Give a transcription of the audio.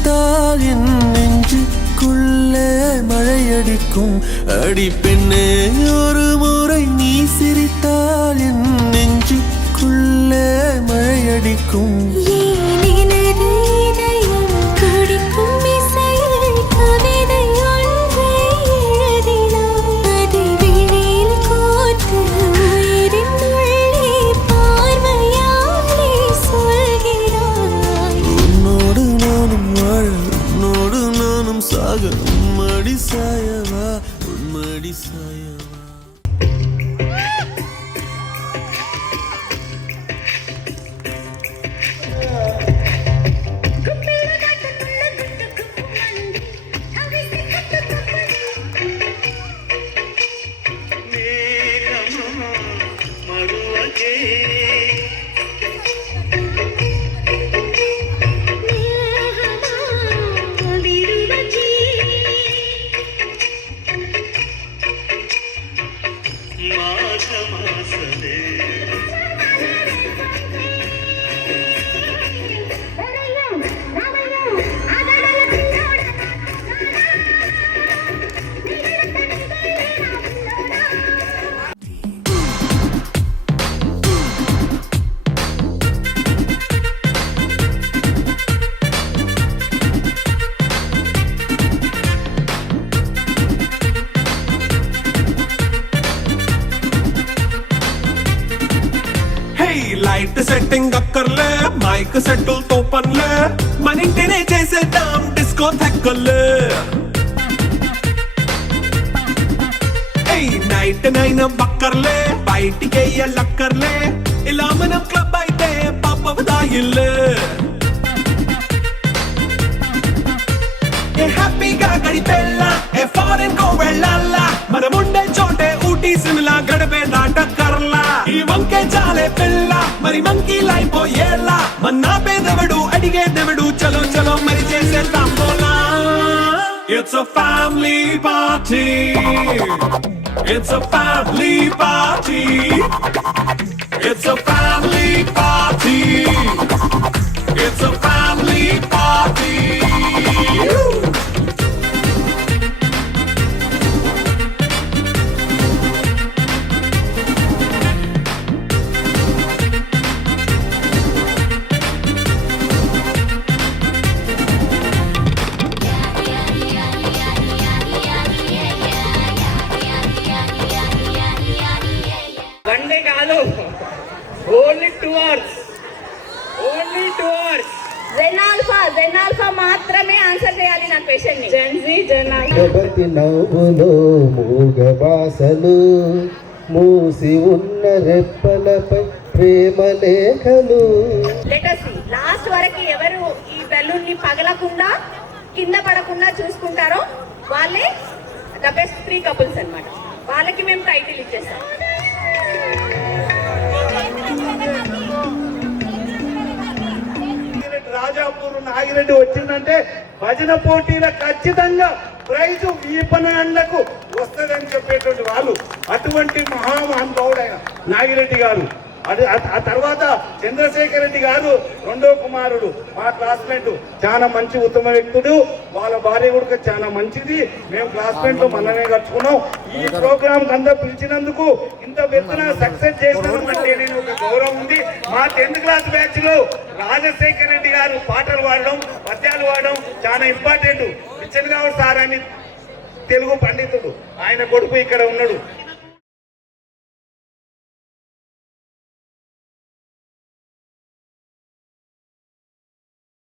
சிரித்தால் என் நெஞ்சுக்குள்ளே மழையடிக்கும். அடி பெண்ணே ஒரு முறை நீ சிரித்தால் என் நெஞ்சுக்குள்ளே மழையடிக்கும். உன்மடி சாயவா உன்மடி சாயவா. లైట్ సెట్టింగ్ అక్కర్లే మైక్ సెట్టులతో పనులే మన ఇంటినే చేసేద్దాం డిస్కో థెక్కలే. నైట్ నైన్ బక్కర్లే బయటికి ఎల్లక్కర్లే ఇలా మనం క్లబ్ అయితే పాపదాయిల్లే. హ్యాపీగా గడిపెళ్ళా ఏ ఫారెన్ కో వెళ్ళాలా మనం ఉండే చోటే ఊటీ సిమ్లా గడిపే దాటక్కర్లా. ఈ వంకే చాలే పిల్ల మరి మంకీ లైపోయేలా మన్నా పేదవడు అడిగేదెవడు చలో చలో మరి చేసేద్దాం బోలా. It's a family party. It's a family party. It's a family party. It's a family party. One day కాదు, ఓన్లీ 2 hours. Only 2 hours. జెనాల్ఫా మాత్రమే ఆన్సర్ చేయాలి నా క్వశ్చన్ ని. జెన్జీ జెనాల్ఫా. ప్రతి నవ్వులో మూగ భాషలు మూసి ఉన్న రెప్పలపై ప్రేమ లేఖలు. లెట్ us see లాస్ట్ వరకు ఎవరు ఈ బెలూన్ ని పగలకుండా కింద పడకుండా చూసుకుంటారో వాళ్ళే ద బెస్ట్ 3 couples అన్నమాట. వాళ్ళకి మేము టైటిల్ ఇచ్చేస్తాం. రాజాపూర్ నాగిరెడ్డి వచ్చిందంటే భజన పోటీల ఖచ్చితంగా ప్రైజ్ ఈ పనులకు వస్తుందని చెప్పేటువంటి వాళ్ళు. అటువంటి మహామహానుభావుడు ఆయన నాగిరెడ్డి గారు. ఆ తర్వాత చంద్రశేఖర్ రెడ్డి గారు రెండో కుమారుడు, మా క్లాస్మేట్, చాలా మంచి ఉత్తమ వ్యక్తుడు. వాళ్ళ భార్య కూడా చాలా మంచిది. మేము క్లాస్మేట్ లో మనమే కలుసుకున్నాం. ఈ ప్రోగ్రామ్ అంతా పిలిచినందుకు ఇంత పెద్దన సక్సెస్ చేసినందుకంటే నేను ఒక గౌరవం ఉంది. మా 10th క్లాస్ బ్యాచ్ లో రాజశేఖర్ రెడ్డి గారు పాటలు పాడడం పద్యాలు పాడడం చాలా ఇంపార్టెంట్. పిచ్చన్ గౌడ్ సార్ అని తెలుగు పండితుడు, ఆయన కొడుకు ఇక్కడ ఉన్నాడు.